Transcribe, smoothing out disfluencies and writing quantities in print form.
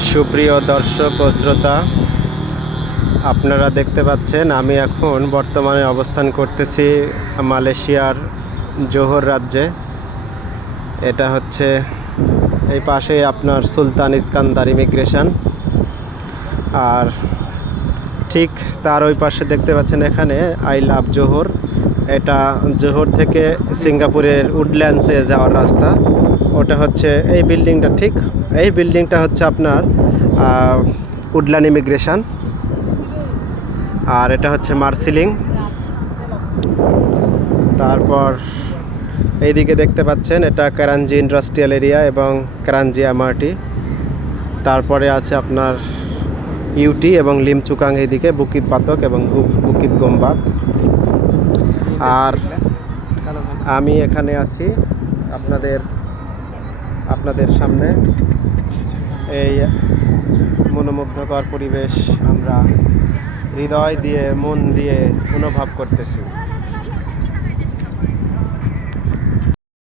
সুপ্রিয় দর্শক ও শ্রোতা, আপনারা দেখতে পাচ্ছেন আমি এখন বর্তমানে অবস্থান করতেছি মালয়েশিয়ার জোহর রাজ্যে। এটা হচ্ছে এই পাশেই আপনার সুলতান ইস্কান্দার ইমিগ্রেশন, আর ঠিক তার ওই পাশে দেখতে পাচ্ছেন এখানে আই লাভ জোহর। এটা জোহর থেকে সিঙ্গাপুরের উডল্যান্ডসে যাওয়ার রাস্তা। ওটা হচ্ছে এই বিল্ডিংটা, ঠিক এই বিল্ডিংটা হচ্ছে আপনার উডল্যান্ড ইমিগ্রেশন, আর এটা হচ্ছে মার্সিলিং। তারপর এইদিকে দেখতে পাচ্ছেন এটা কারাঞ্জি ইন্ডাস্ট্রিয়াল এরিয়া এবং কারাঞ্জি এমআরটি। তারপরে আছে আপনার ইউটি এবং লিমচুকাং, এইদিকে বুকিত পাতক এবং বুকিত গোম্বাক। আর আমি এখানে আছি আপনাদের সামনে। এই মনোমুগ্ধকর পরিবেশ আমরা হৃদয় দিয়ে মন দিয়ে অনুভব করতেছি।